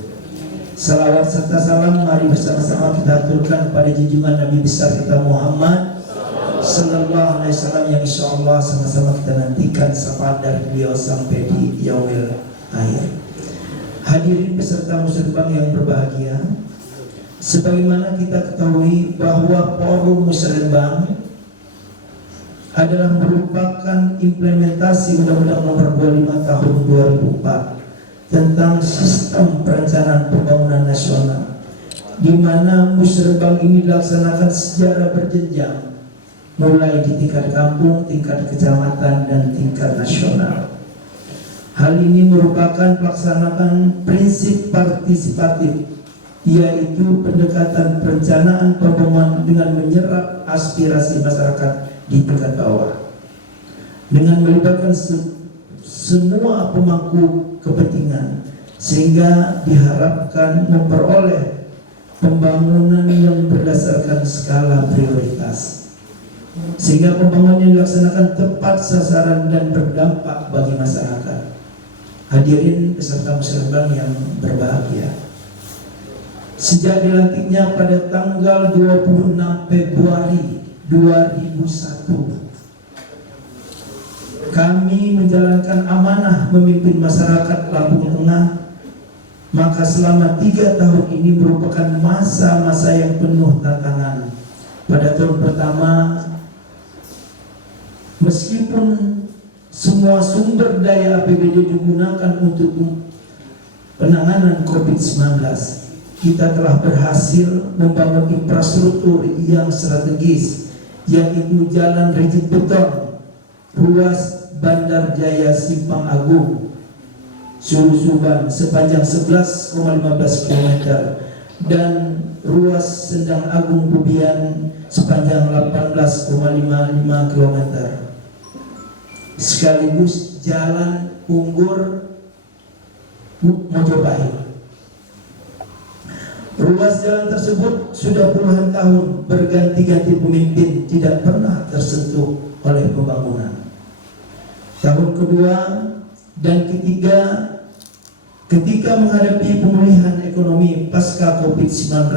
Salawat serta salam mari bersama-sama kita aturkan kepada junjungan Nabi besar kita Muhammad Sallallahu Alaihi Wasallam, yang insya Allah sama-sama kita nantikan syafaat dari beliau sampai di yaumil akhir. Hadirin peserta musyawarah yang berbahagia, sebagaimana kita ketahui bahwa Forum Musyawarah adalah merupakan implementasi Undang-Undang Nomor 25 Tahun 2004 tentang Sistem Perencanaan Pembangunan Nasional, di mana musyawarah ini dilaksanakan secara berjenjang, mulai di tingkat kampung, tingkat kecamatan, dan tingkat nasional. Hal ini merupakan pelaksanaan prinsip partisipatif yaitu pendekatan perencanaan pembangunan dengan menyerap aspirasi masyarakat di tingkat bawah dengan melibatkan semua pemangku kepentingan, sehingga diharapkan memperoleh pembangunan yang berdasarkan skala prioritas, sehingga pembangunan yang dilaksanakan tepat sasaran dan berdampak bagi masyarakat. Hadirin peserta musyawarah yang berbahagia, sejak dilantiknya pada tanggal 26 Februari 2001, kami menjalankan amanah memimpin masyarakat Lampung Tengah. Maka selama 3 tahun ini merupakan masa-masa yang penuh tantangan. Pada tahun pertama, meskipun semua sumber daya APBD digunakan untuk penanganan COVID-19, kita telah berhasil membangun infrastruktur yang strategis, yaitu jalan rigid beton, ruas Bandar Jaya Simpang Agung, Sulu Suban sepanjang 11,15 km dan ruas Sendang Agung Bubian sepanjang 18,55 km, sekaligus jalan Unggur Mojopahit. Ruas jalan tersebut sudah puluhan tahun berganti-ganti pemimpin tidak pernah tersentuh oleh pembangunan. Tahun kedua dan ketiga, ketika menghadapi pemulihan ekonomi pasca COVID-19,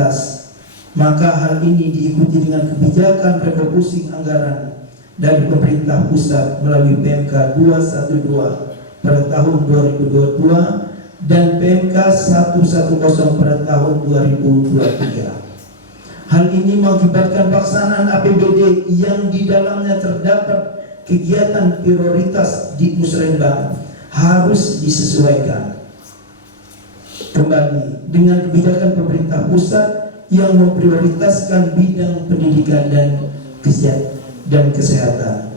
maka hal ini diikuti dengan kebijakan refocusing anggaran dari pemerintah pusat melalui PMK 212 pada tahun 2022 dan PMK 110 pada tahun 2023. Hal ini mengakibatkan pelaksanaan APBD yang di dalamnya terdapat kegiatan prioritas di Musrembang harus disesuaikan kembali dengan kebijakan pemerintah pusat yang memprioritaskan bidang pendidikan dan kesehatan.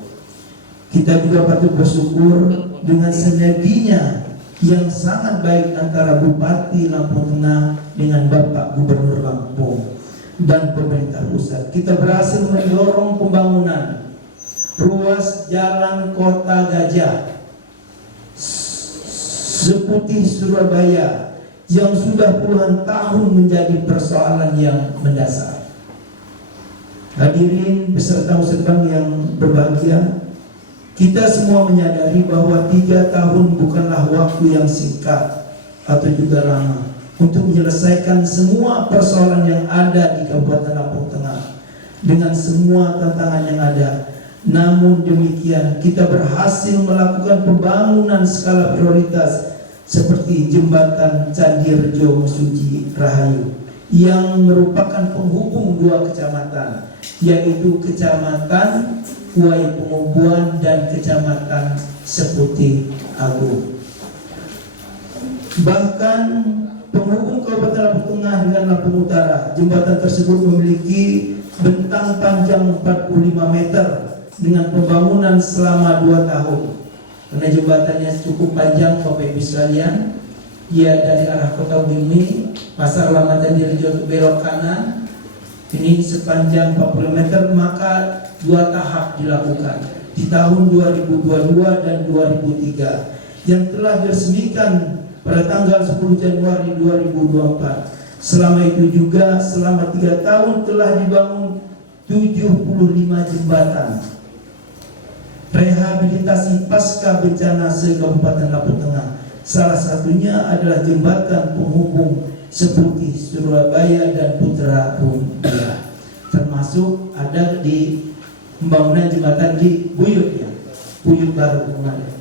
Kita juga patut bersyukur dengan sinerginya yang sangat baik antara Bupati Lampung Tengah dengan Bapak Gubernur Lampung dan pemerintah pusat. Kita berhasil mendorong pembangunan ruas jalan Kota Gajah Seputih Surabaya yang sudah puluhan tahun menjadi persoalan yang mendasar. Hadirin beserta musibah yang berbahagia, kita semua menyadari bahwa 3 tahun bukanlah waktu yang singkat atau juga lama untuk menyelesaikan semua persoalan yang ada di Kabupaten Lampung Tengah dengan semua tantangan yang ada. Namun demikian, kita berhasil melakukan pembangunan skala prioritas seperti jembatan Candi Rejo Mesuji Rahayu yang merupakan penghubung 2 kecamatan, yaitu Kecamatan Kuai Pengumbuan dan Kecamatan Seputih Agung. Bahkan penghubung Kabupaten Lampung Tengah dengan Lampung Utara, jembatan tersebut memiliki bentang panjang 45 meter dengan pembangunan selama 2 tahun. Karena jembatannya cukup panjang, Bapak Ibu sekalian, ia dari arah Kota Bumi, Pasar Lama Candi Rejo belok kanan, ini sepanjang 40 meter, maka 2 tahap dilakukan di tahun 2022 dan 2003 yang telah diresmikan pada tanggal 10 Januari 2024. Selama itu juga selama 3 tahun telah dibangun 75 jembatan rehabilitasi pasca bencana se-Kabupaten Lampung Tengah. Salah satunya adalah jembatan penghubung Seputih Surabaya dan Putra Rumbia, termasuk ada di pembangunan jembatan di Buyut baru kemarin.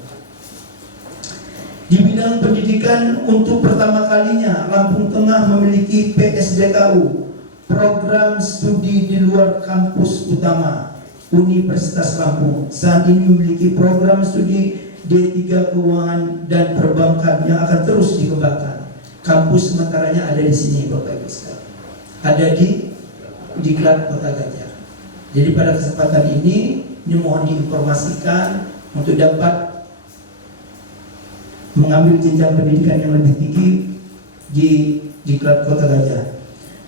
Di bidang pendidikan, untuk pertama kalinya Lampung Tengah memiliki PSDKU, program studi di luar kampus utama Universitas Lampung. Saat ini memiliki program studi D3 Keuangan dan Perbankan yang akan terus dikembangkan. Kampus sementaranya ada di sini, Bapak Ibu sekalian. Ada di Diklat Kota Gajah. Jadi pada kesempatan ini mohon diinformasikan untuk dapat mengambil jenjang pendidikan yang lebih tinggi di Diklat Kota Gajah.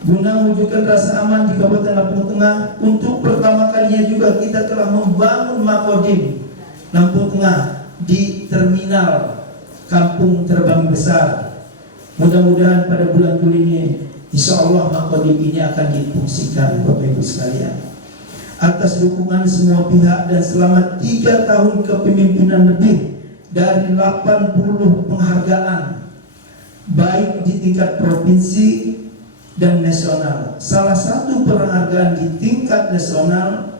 Guna mewujudkan rasa aman di Kabupaten Lampung Tengah, untuk pertama kalinya juga kita telah membangun Makodim Lampung Tengah di terminal Kampung Terbang Besar. Mudah-mudahan pada bulan Juli ini, insya Allah Makodim ini akan difungsikan, Bapak Ibu sekalian. Atas dukungan semua pihak dan selama 3 tahun kepemimpinan lebih dari 80 penghargaan, baik di tingkat provinsi dan nasional. Salah satu penghargaan di tingkat nasional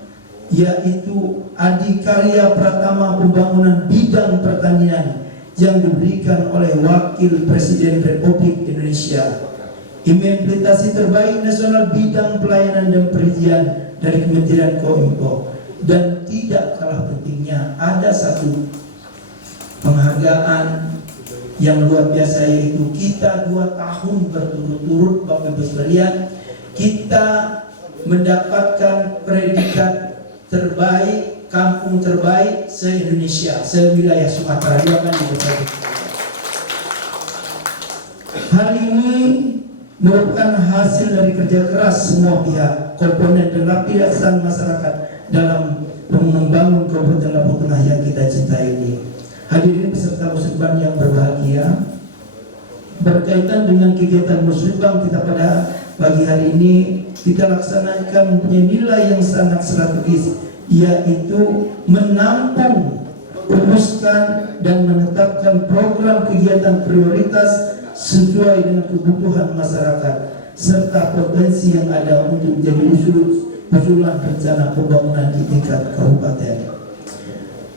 yaitu Adikarya Pratama Pembangunan Bidang Pertanian yang diberikan oleh Wakil Presiden Republik Indonesia. Implementasi terbaik nasional bidang pelayanan dan perizinan dari Kementerian Kominfo. Dan tidak kalah pentingnya, ada satu penghargaan yang luar biasa, yaitu kita 2 tahun berturut-turut, Bapak Ibu sekalian, kita mendapatkan predikat terbaik, kampung terbaik se-Indonesia, se-wilayah Sumatera. Hal ini merupakan hasil dari kerja keras semua pihak, komponen dan lapisan masyarakat dalam membangun Kabupaten Lampung Tengah yang kita cintai ini. Hadirin peserta musibah yang berbahagia, berkaitan dengan kegiatan musibah kita pada pagi hari ini, kita laksanakan nilai yang sangat strategis, yaitu menampung, merumuskan dan menetapkan program kegiatan prioritas sesuai dengan kebutuhan masyarakat serta potensi yang ada untuk menjadi usulan rencana pembangunan di tingkat kabupaten.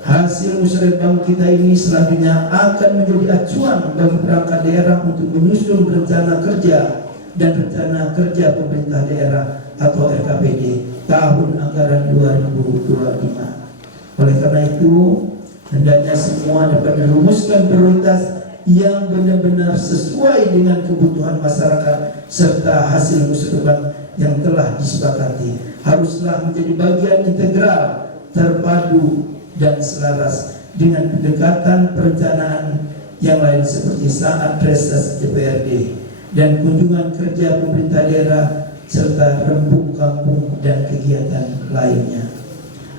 Hasil musyawarah kita ini selanjutnya akan menjadi acuan bagi perangkat daerah untuk menyusun rencana kerja dan rencana kerja pemerintah daerah atau RKPD tahun anggaran 2025. Oleh karena itu, hendaknya semua dapat merumuskan prioritas yang benar-benar sesuai dengan kebutuhan masyarakat serta hasil musyawarah yang telah disepakati haruslah menjadi bagian integral, terpadu dan selaras dengan pendekatan perencanaan yang lain seperti saat reses DPRD dan kunjungan kerja pemerintah daerah serta rembuk kampung dan kegiatan lainnya.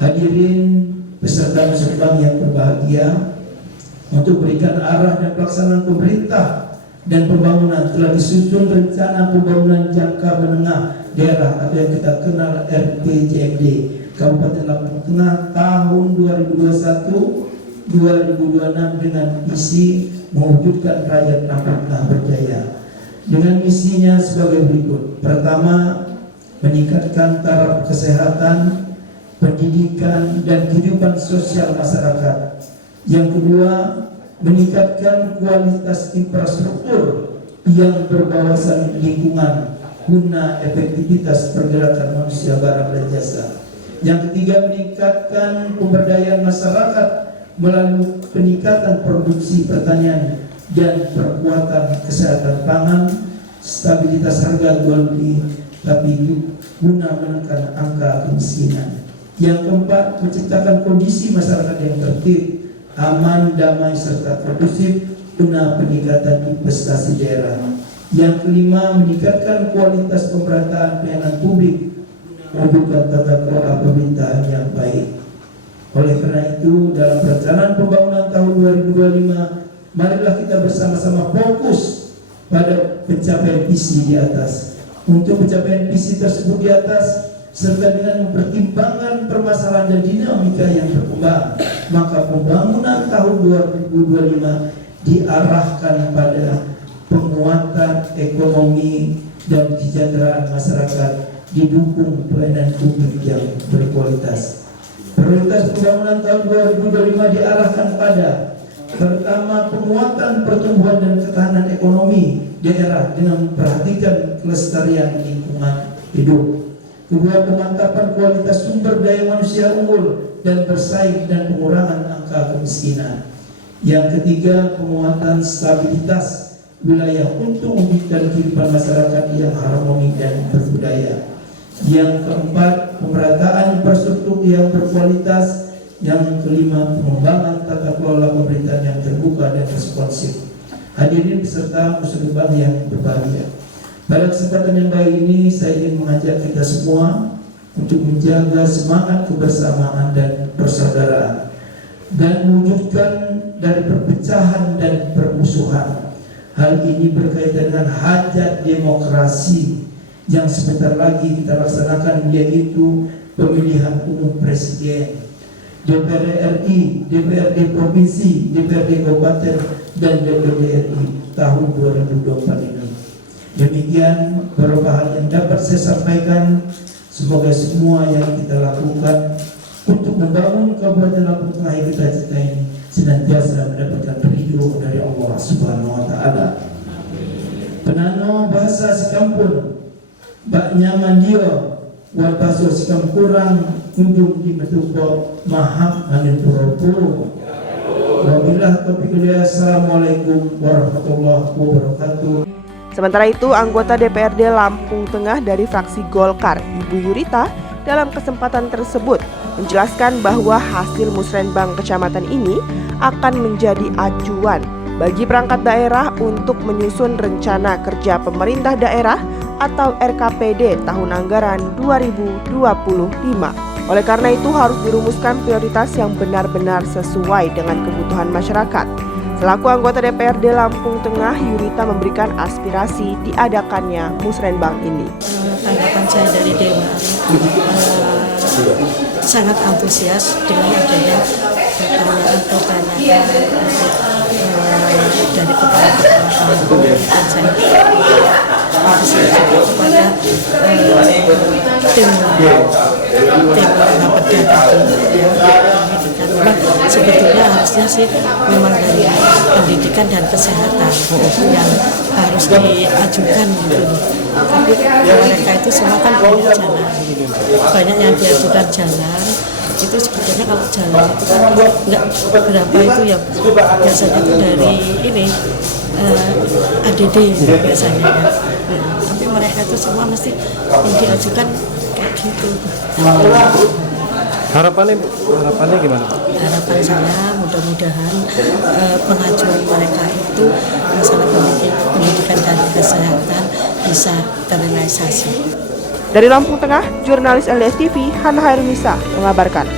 Hadirin peserta musibah yang berbahagia, untuk berikan arah dan pelaksanaan pemerintah dan pembangunan telah disusun rencana pembangunan jangka menengah daerah atau yang kita kenal RPJMD Kabupaten Lampung Tengah tahun 2021-2026 dengan misi mewujudkan rakyat Lampung Tengah berjaya. Dengan misinya sebagai berikut. Pertama, meningkatkan taraf kesehatan, pendidikan dan kehidupan sosial masyarakat. Yang kedua, meningkatkan kualitas infrastruktur yang berwawasan lingkungan guna efektivitas pergerakan manusia, barang dan jasa. Yang ketiga, meningkatkan pemberdayaan masyarakat melalui peningkatan produksi pertanian dan perkuatan kesehatan pangan, stabilitas harga jual beli, tapi guna menekan angka kemiskinan. Yang keempat, menciptakan kondisi masyarakat yang tertib, aman, damai serta kondusif guna peningkatan investasi daerah. Yang kelima, meningkatkan kualitas pemerataan pelayanan publik, mewujudkan tata kelola pemerintahan yang baik. Oleh karena itu, dalam perencanaan pembangunan tahun 2025, marilah kita bersama-sama fokus pada pencapaian visi di atas. Untuk pencapaian visi tersebut di atas, serta dengan mempertimbangkan permasalahan dan dinamika yang berkembang, maka pembangunan tahun 2025 diarahkan pada penguatan ekonomi dan kesejahteraan masyarakat, didukung pelayanan publik yang berkualitas. Prioritas pembangunan tahun 2025 diarahkan pada pertama, penguatan pertumbuhan dan ketahanan ekonomi daerah dengan memperhatikan kelestarian lingkungan hidup. Kedua, pemantapan kualitas sumber daya manusia unggul dan bersaing dan pengurangan angka kemiskinan. Yang ketiga, penguatan stabilitas wilayah untuk mewujudkan kehidupan masyarakat yang harmoni dan berbudaya. Yang keempat, pemerataan infrastruktur yang berkualitas. Yang kelima, pengembangan tata kelola pemerintahan yang terbuka dan responsif. Hadirin peserta musibah yang berbahagia, Pada kesempatan yang baik ini saya ingin mengajak kita semua untuk menjaga semangat kebersamaan dan persaudaraan dan mewujudkan dari perpecahan dan permusuhan. Hal ini berkaitan dengan hajat demokrasi yang sebentar lagi kita laksanakan, yaitu pemilihan umum presiden, DPRD RI, DPRD provinsi, DPRD kabupaten dan DPRD RI tahun 2024 ini. Demikian beberapa hal yang dapat saya sampaikan. Semoga semua yang kita lakukan untuk membangun Kabupaten Lampung Tengah yang kita cintai ini senantiasa mendapatkan ridho dari Allah Subhanahu wa Ta'ala. Penano bahasa sikampun bak nyaman dia wal baso sikam kurang kunjung di metubo maham hanin puro-puro. Wabillahi taufiq wal hidayah. Assalamualaikum warahmatullahi wabarakatuh. Sementara itu, anggota DPRD Lampung Tengah dari fraksi Golkar, Ibu Yurita, dalam kesempatan tersebut menjelaskan bahwa hasil musrenbang kecamatan ini akan menjadi acuan bagi perangkat daerah untuk menyusun rencana kerja pemerintah daerah atau RKPD tahun anggaran 2025. Oleh karena itu harus dirumuskan prioritas yang benar-benar sesuai dengan kebutuhan masyarakat. Selaku anggota DPRD Lampung Tengah, Yurita memberikan aspirasi diadakannya musrenbang ini. Tanggapan saya dari Dewan sangat antusias dengan adanya pertanyaan dari kepala dan saya juga kepada tim rapat karena sebetulnya harusnya sih memang dari pendidikan dan kesehatan yang harus diajukan gitu, tapi mereka itu semua kan banyak yang diajukan jalan. Itu sebetulnya kalau jalan itu kan nggak berapa itu ya, biasanya itu dari ini ADD biasanya kan. Tapi mereka itu semua mesti yang diajukan kayak gitu. Harapannya gimana? Harapan saya mudah-mudahan pengajuan mereka itu masalah pendidikan dan kesehatan bisa terrealisasi. Dari Lampung Tengah, jurnalis LDS TV Hana Hairunisa mengabarkan.